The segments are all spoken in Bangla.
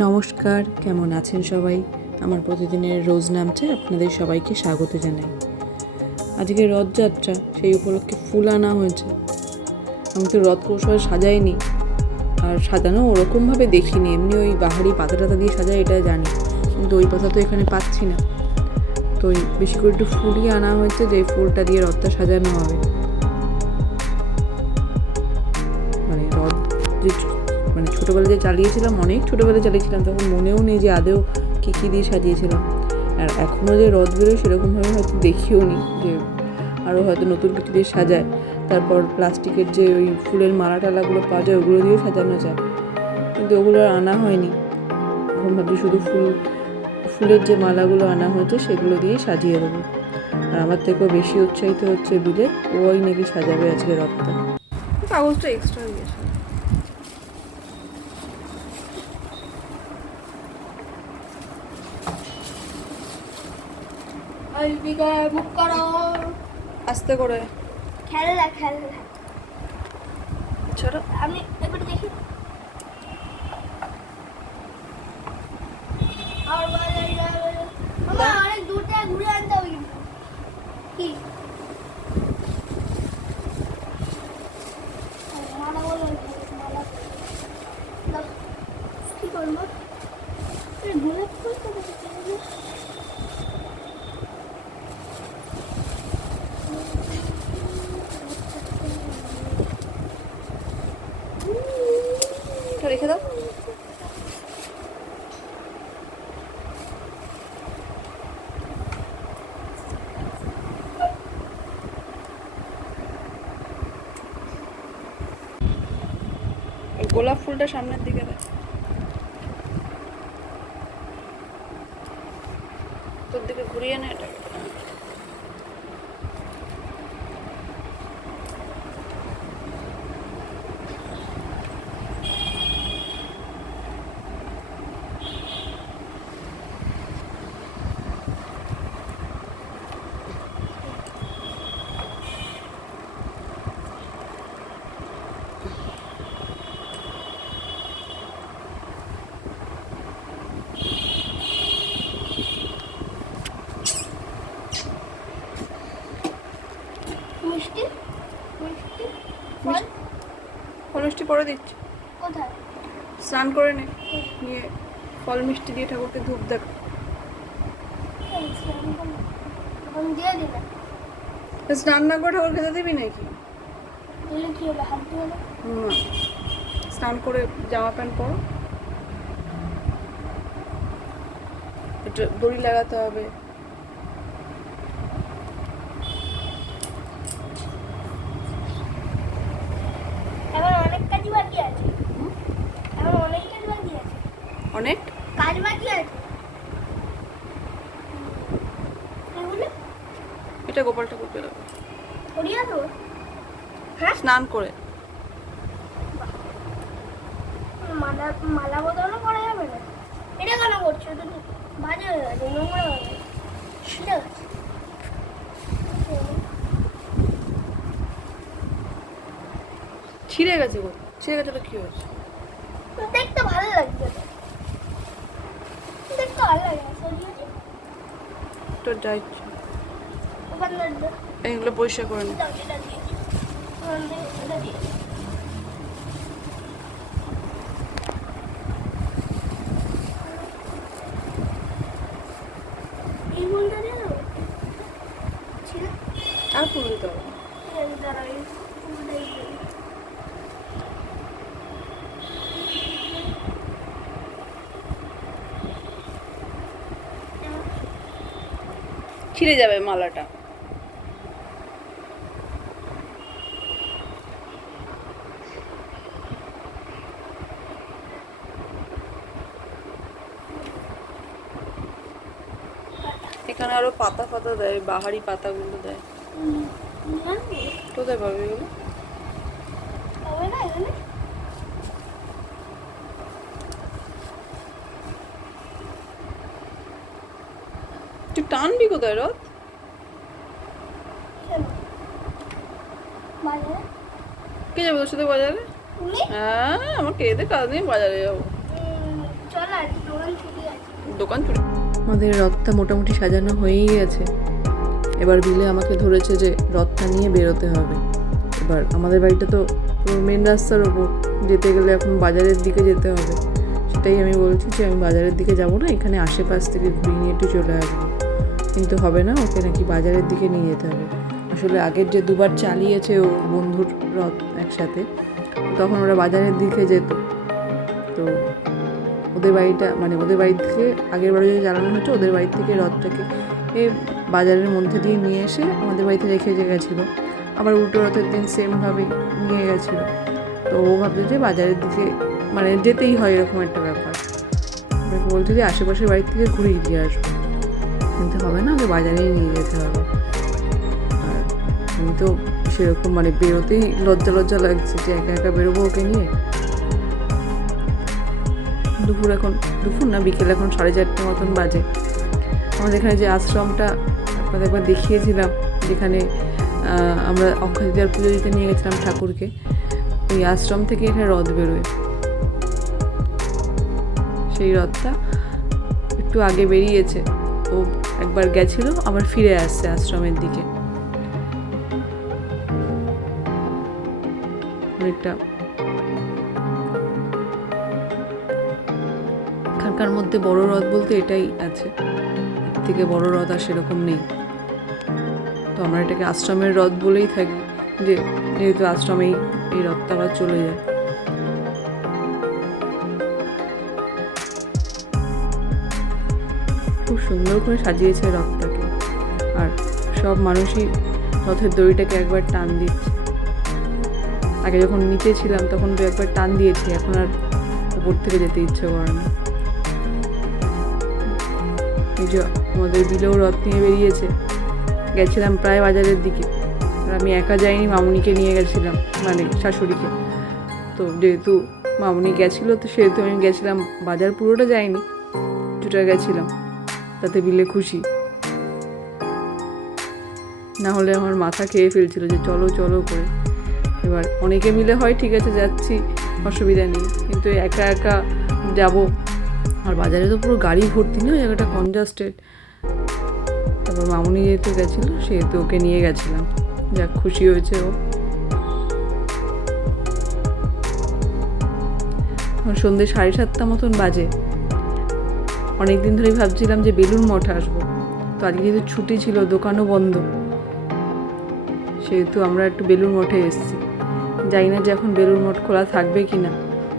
নমস্কার, কেমন আছেন সবাই? আমার প্রতিদিনের রোজ নামছে আপনাদের সবাইকে স্বাগত জানাই। আজকে রথযাত্রা, সেই উপলক্ষে ফুল আনা হয়েছে। আমি তো রথ সময় সাজাইনি, আর সাজানো ওরকমভাবে দেখিনি। এমনি ওই বাহারি পাতা টাতা দিয়ে সাজায় এটা জানি, কিন্তু ওই পাতা তো এখানে পাচ্ছি না। তো বেশি করে একটু ফুলই আনা হয়েছে যে ফুলটা দিয়ে রথটা সাজানো হবে। মানে রথ যে মানে ছোটোবেলায় যে চালিয়েছিলাম, অনেক ছোটোবেলায় চালিয়েছিলাম, তখন মনেও নেই যে আদেও কী কী দিয়ে সাজিয়েছিলাম। আর এখনও যে রথ বেরোয় সেরকমভাবে হয়তো দেখিও নি যে আরও হয়তো নতুন কিছু দিয়ে সাজায়। তারপর প্লাস্টিকের যে ওই ফুলের মালা টালাগুলো পাওয়া যায়, ওগুলো দিয়েও সাজানো যায়। কিন্তু ওগুলো আনা হয়নি। এখন ভাবছি শুধু ফুল, ফুলের যে মালাগুলো আনা হয়েছে, সেগুলো দিয়েই সাজিয়ে দেবো। আর আমার থেকেও বেশি উৎসাহিত হচ্ছে বিলে, ওই নাকি সাজাবে আজকে রথটা। কাগজটা এক্সট্রা দিয়েছে অল্পিকা মুখ করো। আস্তে করে। খেলা খেলা ছোট। আমি একবার দেখি। আর অনেক দূর ঘুরে আনতে হবে কিন্তু কি মালা বলো মালা দাও। কি করব এই গোলাপ ফুল তো দেখতে হবে। এটা রেখে দাও ওই গোলাপ ফুলটা সামনের দিকে দেখ তোর দিকে ঘুরিয়ে নে এটা মিষ্টি মিষ্টি ফল মিষ্টি দিচ্ছি। কোথায়? স্নান করে নে। নিয়ে ফল মিষ্টি দিয়ে ঠাকুরকে ধূপ দেখ। স্নান না করে ঠাকুর খেতে দিবি নাকি। স্নান করে জামা প্যান্ট পরো। একটু দড়ি লাগাতে হবে এখন অনেক কাজ বাকি আছে এখন অনেক কাজ বাকি আছে অনেক। এটা গোপাল ঠাকুর হ্যাঁ? স্নান করে। মালা বদলও করা যাবে না। এটা কেন করছ? তুমি বাজে হয়ে গেছে নোংরা হয়ে গেছে। ছিঁড়ে গেছে ছিঁড়ে গেছে গো। ছিঁড়ে গেছে তো কি হয়েছে? দেখতে ভালো লাগছে। ভালো লাগে তোর যা ইচ্ছে। এইগুলো পরিষ্কার করে নে। দাও, এটা দিয়ে দিও। ওখান থেকে এটা দিয়ে দিও। এই ফুলটা দিয়ে দেবো? ছিল? আর ফুল দিতে হবে ঠিক আছে, দাঁড়াও, এই ফুলটাই দিয়ে দিই। ছিঁড়ে যাবে মালাটা এখানে আরও পাতা ফাতা দেয় বাহারি পাতাগুলো দেয়? কোথায় পাবে এগুলো হবে না এখানে? তুই টানবি কোথায় রথ? কে যাবে তোর সাথে বাজারে? হ্যাঁ আমার কে দে কাজ নেই বাজারে যাব। একটু দোকান ছুটি আছে। দোকান চুরি আমাদের রথটা মোটামুটি সাজানো হয়েই গেছে। এবার বিলে আমাকে ধরেছে যে রথটা নিয়ে বেরোতে হবে। এবার আমাদের বাড়িটা তো মেন রাস্তার ওপর। যেতে গেলে এখন বাজারের দিকে যেতে হবে। সেটাই আমি বলছি যে আমি বাজারের দিকে যাব না এখানে আশেপাশ থেকে ঘুরিয়ে নিয়ে একটু চলে আসব। কিন্তু হবে না, ওকে নাকি বাজারের দিকে নিয়ে যেতে হবে। আসলে আগের যে দুবার চালিয়েছে ও বন্ধুর রথ একসাথে, তখন ওরা বাজারের দিকে যেত। তো ওদের বাড়িটা মানে ওদের বাড়ি থেকে আগের বারে যে চালানো হচ্ছে ওদের বাড়ি থেকে রথটাকে এ বাজারের মধ্যে দিয়ে নিয়ে এসে আমাদের বাড়িতে রেখে যে গেছিল। আবার উল্টো রথের দিন সেমভাবে নিয়ে গেছিল। তো ও ভাবছে যে বাজারের দিকে মানে যেতেই হয় এরকম একটা ব্যাপার। বলছে যে আশেপাশের বাড়ি থেকে ঘুরিয়ে দিয়ে আসব। কিন্তু হবে না ওকে বাজারেই নিয়ে যেতে হবে। আমি তো সেরকম মানে বেরোতেই লজ্জা লজ্জা লাগছে যে একা একা বেরোবো ওকে নিয়ে। দুপুর এখন, দুপুর না বিকেল এখন সাড়ে চারটে মতন বাজে। আমাদের এখানে যে আশ্রমটা আপনাদের একবার দেখিয়েছিলাম, যেখানে আমরা অক্ষয় পুজো দিতে নিয়ে গেছিলাম ঠাকুরকে, ওই আশ্রম থেকে এখানে রথ বেরোয়। সেই রথটা একটু আগে বেরিয়েছে। একবার গেছিল, আবার ফিরে আসছে আশ্রমের দিকে। এখানকার মধ্যে বড় রথ বলতে এটাই আছে। এর থেকে বড় রথ আর সেরকম নেই। তো আমরা এটাকে আশ্রমের রথ বলেই থাকি, যে যেহেতু আশ্রমেই এই রথটা আবার চলে যায়। খুব সুন্দর করে সাজিয়েছে রথটাকে। আর সব মানুষই রথের দড়িটাকে একবার টান দিচ্ছে। আগে যখন নিচে ছিলাম, তখন তো একবার টান দিয়েছি। এখন আর উপর থেকে যেতে ইচ্ছে করে না। এই যে আমাদের বিলেও রথ নিয়ে বেরিয়েছে। গেছিলাম প্রায় বাজারের দিকে। আর আমি একা যাইনি, মামুনিকে নিয়ে গেছিলাম মানে শাশুড়িকে। তো যেহেতু মামুনি গেছিল, তো সেহেতু আমি গেছিলাম। বাজার পুরোটা যাইনি, কিছুটা গেছিলাম। তাতে বিলে খুশি। না হলে আমার মাথা খেয়ে ফেলছিল যে চলো চলো করে। এবার অনেকে মিলে হয়, ঠিক আছে, যাচ্ছি, অসুবিধা নেই। কিন্তু একা একা যাব। আর বাজারে তো পুরো গাড়ি ভর্তি না জায়গাটা কনজাস্টেড তারপর মামুনি যেহেতু গেছিল, সেহেতু ওকে নিয়ে গেছিলাম। যাক, খুশি হয়েছে ও। সন্ধ্যে সাড়ে সাতটা মতন বাজে। অনেক দিন ধরেই ভাবছিলাম যে বেলুর মঠ আসব। তো আজকে যেহেতু ছুটি ছিল, দোকানও বন্ধ। সেহেতু আমরা একটু বেলুর মঠে এসেছি। জানি না যে এখন বেলুর মঠ খোলা থাকবে কি না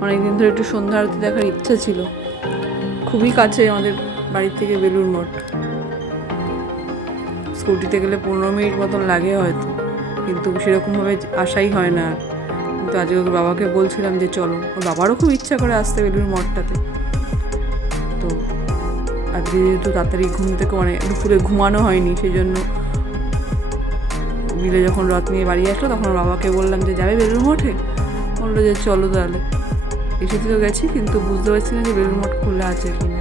অনেক দিন ধরে একটু সন্ধ্যা আরতি দেখার ইচ্ছা ছিল। খুবই কাছে আমাদের বাড়ির থেকে বেলুর মঠ। স্কুটিতে গেলে পনেরো মিনিট মতন লাগে হয়তো। কিন্তু সেরকমভাবে আসাই হয় না আর। কিন্তু আজকে ওর বাবাকে বলছিলাম যে চলো। ওর বাবারও খুব ইচ্ছা করে আসতে বেলুর মঠটাতে। আজকে যেহেতু তাড়াতাড়ি ঘুম থেকে অনেক দুপুরে ঘুমানো হয়নি সেই জন্য মিলে যখন রথ নিয়ে বাড়ি আসলো তখন বাবাকে বললাম যে যাবে বেলুর মঠে? বলল যে চলো তাহলে। এসেছি তো গেছি কিন্তু বুঝতে পারছি না যে বেলুর মঠ খোলা আছে কি না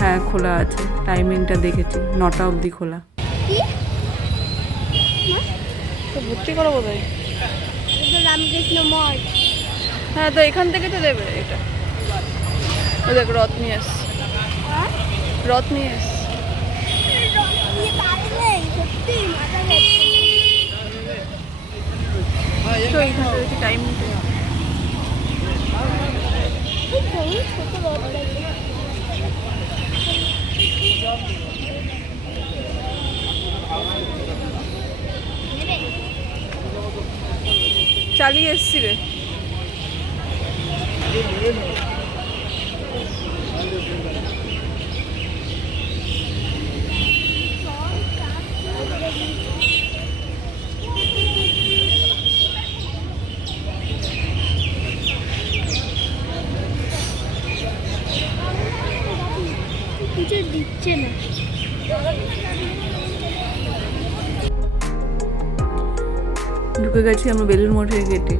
হ্যাঁ খোলা আছে। টাইমিংটা দেখেছি। নটা অবধি খোলা। তো ভর্তি করো রামকৃষ্ণ মঠ। হ্যাঁ তো এখান থেকে তো দেবে এটা। দেখ রথ নিয়ে আর রথ নিয়ে তো এইখান থেকে টাইম চালিয়ে এসছি রে। কিছু দিচ্ছে না। ঢুকে গেছি আমরা বেলুর মঠের গেটে।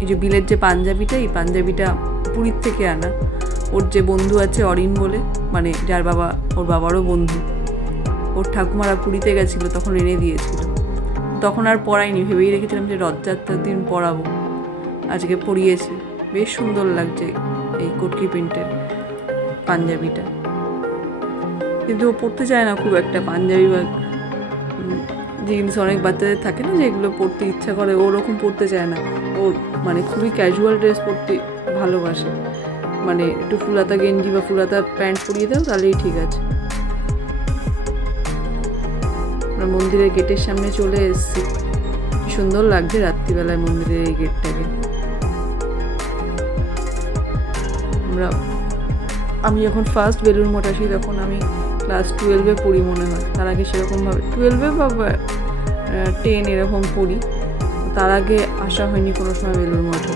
এই যে বিলের যে পাঞ্জাবিটা, এই পাঞ্জাবিটা পুরীর থেকে আনা। ওর যে বন্ধু আছে অরিন বলে মানে যার বাবা, ওর বাবারও বন্ধু। ওর ঠাকুমারা পুরীতে গেছিল, তখন এনে দিয়েছিল। তখন আর পড়াইনি ভেবেই রেখেছিলাম যে রথযাত্রার দিন পড়াবো। আজকে পড়িয়েছি। বেশ সুন্দর লাগছে এই কটকি প্রিন্টের। পাঞ্জাবিটা। কিন্তু ও পড়তে চায় না খুব একটা, পাঞ্জাবি বা জিন্স অনেক বাচ্চাদের থাকে না যেগুলো পড়তে ইচ্ছা করে ওরকম পড়তে চায় না। ওর মানে খুবই ক্যাজুয়াল ড্রেস পরতে ভালোবাসে। মানে একটু ফুলাতা গেঞ্জি বা ফুলাতা প্যান্ট পরিয়ে দাও, তাহলেই ঠিক আছে। আমরা মন্দিরের গেটের সামনে চলে এসেছি। সুন্দর লাগছে রাত্রিবেলায় মন্দিরের এই গেটটাকে। আমরা আমি যখন ফার্স্ট বেলুর মঠ আসি, তখন আমি ক্লাস টুয়েলভে পড়ি মনে হয়। তার আগে সেরকমভাবে টুয়েলভে বা টেন এরকম পড়ি। তার আগে আসা হয়নি কোনো সময় বেলুর মঠে।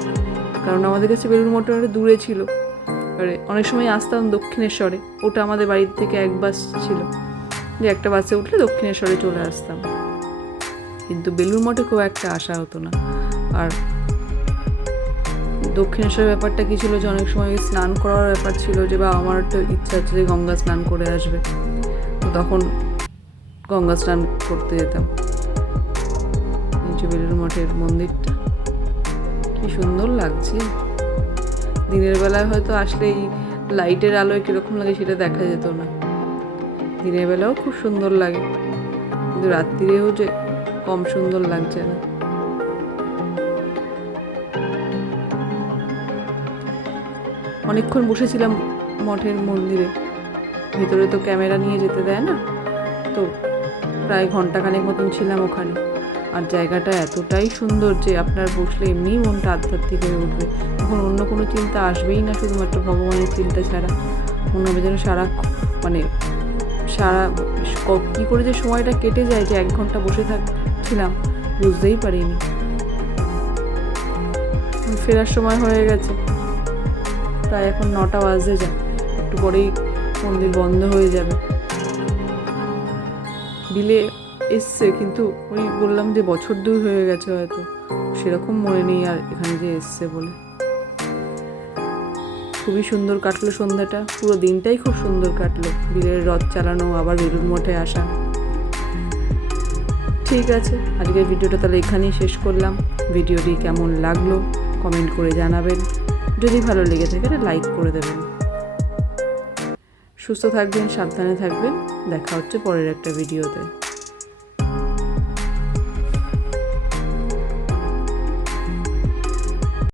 কারণ আমাদের কাছে বেলুর মঠ অনেক দূরে ছিল। এবারে অনেক সময় আসতাম দক্ষিণেশ্বরে। ওটা আমাদের বাড়ির থেকে এক বাস ছিল। যে একটা বাসে উঠলে দক্ষিণেশ্বরে চলে আসতাম। কিন্তু বেলুর মঠে খুব একটা আসা হতো না। আর দক্ষিণেশ্বরের ব্যাপারটা কি ছিল যে অনেক সময় স্নান করার ব্যাপার ছিল যে বা আমার তো ইচ্ছা আছে যে গঙ্গা স্নান করে আসবে। তো তখন গঙ্গা স্নান করতে যেতাম। বেলুর মঠের মন্দিরটা। কি সুন্দর লাগছে। দিনের বেলায় হয়তো আসলে এই লাইটের আলোয় কীরকম লাগে সেটা দেখা যেত না। দিনের বেলাও খুব সুন্দর লাগে। কিন্তু রাত্রিরেও যে কম সুন্দর লাগছে না। অনেকক্ষণ বসেছিলাম মঠের মন্দিরে। ভেতরে তো ক্যামেরা নিয়ে যেতে দেয় না। তো প্রায় ঘন্টাখানেক মতন ছিলাম ওখানে। আর জায়গাটা এতটাই সুন্দর যে আপনার বসলে এমনিই মনটা আধ্যাত্মিক হয়ে উঠবে। তখন অন্য কোনো চিন্তা আসবেই না, শুধুমাত্র ভগবানের চিন্তা ছাড়া। মনে হবে যেন সারা মানে সারা ক- কী করে যে সময়টা কেটে যায় যে এক ঘণ্টা বসে থাকছিলাম, বুঝতেই পারিনি। ফেরার সময় হয়ে গেছে। প্রায় এখন নটা বাজে যায় একটু পরেই মন্দির বন্ধ হয়ে যাবে। বিলে এসছে, কিন্তু ওই বললাম যে বছর দুই হয়ে গেছে হয়তো, সেরকম মনে নেই আর এখানে যে এসছে বলে। খুবই সুন্দর কাটলো সন্ধ্যাটা, পুরো দিনটাই খুব সুন্দর কাটলো, বিলের রথ চালানো, আবার বেলুর মঠে আসা। ঠিক আছে, আজকের ভিডিওটা তাহলে এখানেই শেষ করলাম। ভিডিওটি কেমন লাগল কমেন্ট করে জানাবেন। যদি ভালো লেগে থাকে লাইক করে দেবেন। সুস্থ থাকবেন, সাবধানে থাকবেন। দেখা হচ্ছে পরের একটা ভিডিওতে।